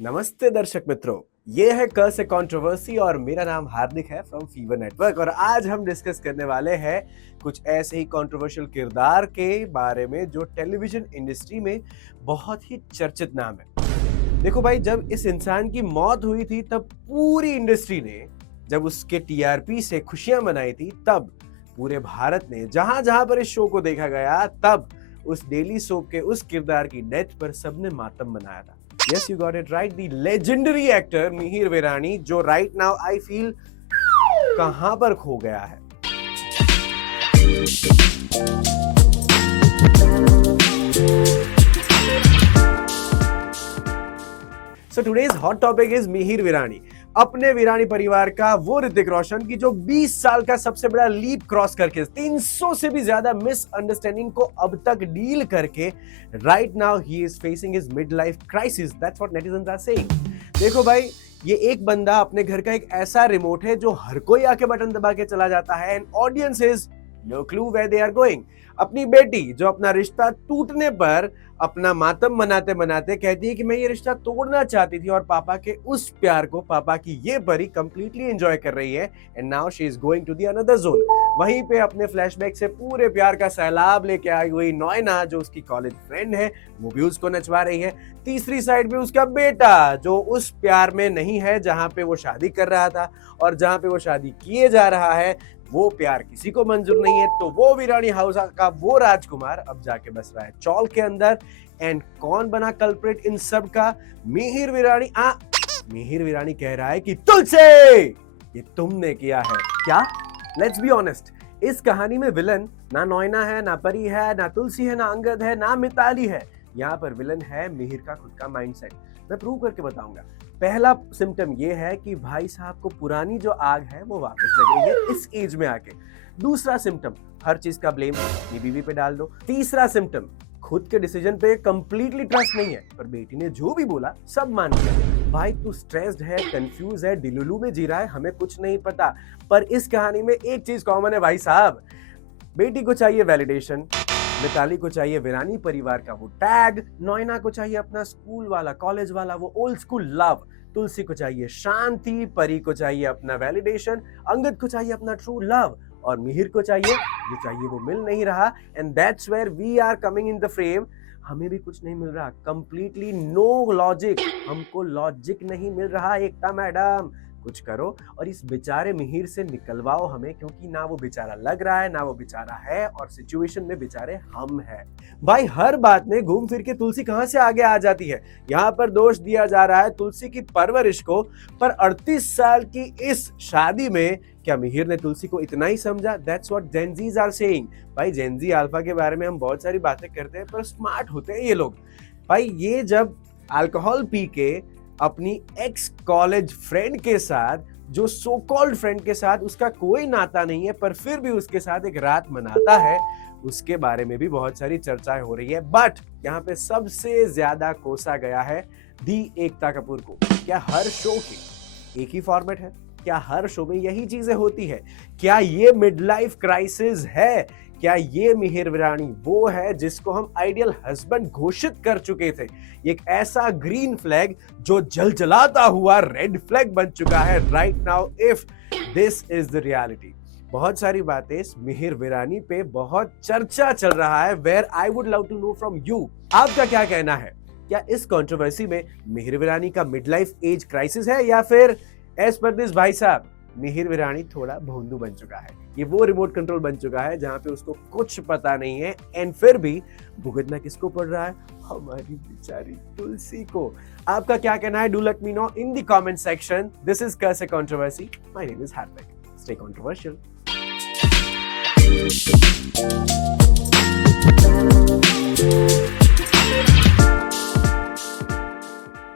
नमस्ते दर्शक मित्रों, ये है क से कंट्रोवर्सी और मेरा नाम हार्दिक है फ्रॉम फीवर नेटवर्क। और आज हम डिस्कस करने वाले हैं कुछ ऐसे ही कंट्रोवर्शियल किरदार के बारे में जो टेलीविजन इंडस्ट्री में बहुत ही चर्चित नाम है। देखो भाई, जब इस इंसान की मौत हुई थी तब पूरी इंडस्ट्री ने, जब उसके टीआरपी से खुशियां मनाई थी, तब पूरे भारत ने जहां जहां पर इस शो को देखा गया, तब उस डेली सोप के उस किरदार की डेथ पर सबने मातम मनाया था। Yes, you got it right. The legendary actor Mihir Virani, जो right now I feel कहां पर खो गया है। So today's hot topic is Mihir Virani. अपने विरानी परिवार का वो ऋतिक रोशन की जो 20 साल का सबसे बड़ा लीप क्रॉस करके 300 से भी ज्यादा मिसअंडरस्टैंडिंग को अब तक डील करके right now he is facing his mid life crisis. That's what netizens are saying. देखो भाई, ये एक बंदा अपने घर का एक ऐसा रिमोट है जो हर कोई आके बटन दबा के चला जाता है and audience is no clue where they are going. अपनी बेटी जो अपना रिश्ता टूटने पर अपना मातम मनाते मनाते कहती है कि मैं ये रिश्ता तोड़ना चाहती थी, और पापा के उस प्यार को, पापा की ये परी कंप्लीटली एंजॉय कर रही है and now she is going to the another zone. वहीं पे अपने फ्लैशबैक से पूरे प्यार का सैलाब लेके आई हुई नॉयना, जो उसकी कॉलेज फ्रेंड है, वो भी उसको नचवा रही है। तीसरी साइड पे उसका बेटा, जो उस प्यार में नहीं है जहां पे वो शादी कर रहा था, और जहां पे वो शादी किए जा रहा है वो प्यार किसी को मंजूर नहीं है। तो वो विरानी हाउस का वो राजकुमार अब जाके बस रहा है चौल के अंदर। एंड कौन बना कल्प्रिट इन सब का? मिहिर विरानी। मिहिर विरानी कह रहा है कि तुलसी, ये तुमने किया है क्या? लेट्स बी ऑनेस्ट, इस कहानी में विलन ना नॉयना है, ना परी है, ना तुलसी है, ना अंगद है, ना मिताली है। यहाँ पर विलन है मिहिर का खुद का माइंडसेट। मैं प्रूव करके बताऊंगा। पहला सिम्टम ये है कि भाई साहब को पुरानी जो आग है वो वापस जग रही है इस एज में आके। दूसरा सिम्टम, हर चीज का ब्लेम अपनी बीवी पे डाल दो। तीसरा सिम्टम, खुद के डिसीजन पे कंप्लीटली ट्रस्ट नहीं है, पर बेटी ने जो भी बोला सब मान लिया। भाई तू स्ट्रेस्ड है, कंफ्यूज है, डिलुलू में जी रहा है, हमें कुछ नहीं पता, पर इस कहानी में एक चीज कॉमन है भाई साहब। बेटी को चाहिए वैलिडेशन, मिताली को चाहिए विरानी परिवार का वो टैग, नॉयना को चाहिए अपना स्कूल वाला, कॉलेज वाला वो ओल्ड स्कूल लव, तुलसी को चाहिए शांति, परी को चाहिए अपना वैलिडेशन, अंगद को चाहिए अपना ट्रू लव, और मिहिर को चाहिए जो चाहिए वो मिल नहीं रहा। And that's where we are coming in the frame. हमें भी कुछ नहीं मिल रहा, कंप्लीटली नो लॉजिक, हमको लॉजिक नहीं मिल रहा। एकता मैडम कुछ करो और इस बेचारे मिहिर से निकलवाओ हमें, क्योंकि ना वो बेचारा लग रहा है, ना वो बेचारा है, और सिचुएशन में बेचारे हम हैं। भाई हर बात में घूम फिर के तुलसी कहां से आगे आ जाती है। यहाँ पर दोष दिया जा रहा है तुलसी की परवरिश को, पर 38 साल की इस शादी में क्या मिहिर ने तुलसी को इतना ही समझा? That's what Gen Zs are saying. भाई जेनजी अल्फा के बारे में हम बहुत सारी बातें करते हैं, पर स्मार्ट होते हैं ये लोग। भाई ये जब अल्कोहल पी के अपनी एक्स कॉलेज फ्रेंड के साथ, जो सो कॉल्ड फ्रेंड के साथ उसका कोई नाता नहीं है, पर फिर भी उसके साथ एक रात मनाता है, उसके बारे में भी बहुत सारी चर्चाएं हो रही है। बट यहाँ पे सबसे ज्यादा कोसा गया है दी एकता कपूर को। क्या हर शो की एक ही फॉर्मेट है? क्या हर शो में यही चीजें होती है? क्या ये मिड लाइफ क्राइसिस है? क्या ये मिहिर विरानी वो है जिसको हम आइडियल हस्बैंड घोषित कर चुके थे? एक ऐसा ग्रीन फ्लैग जो जलजलाता हुआ रेड फ्लैग बन चुका है right now, if this is the reality. बहुत सारी बातें मिहिर विरानी पे बहुत चर्चा चल रहा है, where I would love to know from you, आपका क्या कहना है? क्या इस कंट्रोवर्सी में मिहिर विरानी का मिड लाइफ एज क्राइसिस है, या फिर एज पर दिस भाई साहब मिहिर विरानी थोड़ा भोंदू बन चुका है? ये वो रिमोट कंट्रोल बन चुका है जहां पे उसको कुछ पता नहीं है, एंड फिर भी भुगतना किसको पड़ रहा है? हमारी बेचारी तुलसी को। आपका क्या कहना है? Do let me know in the comment section. This is curse a controversy. My name is Hardik. Stay controversial.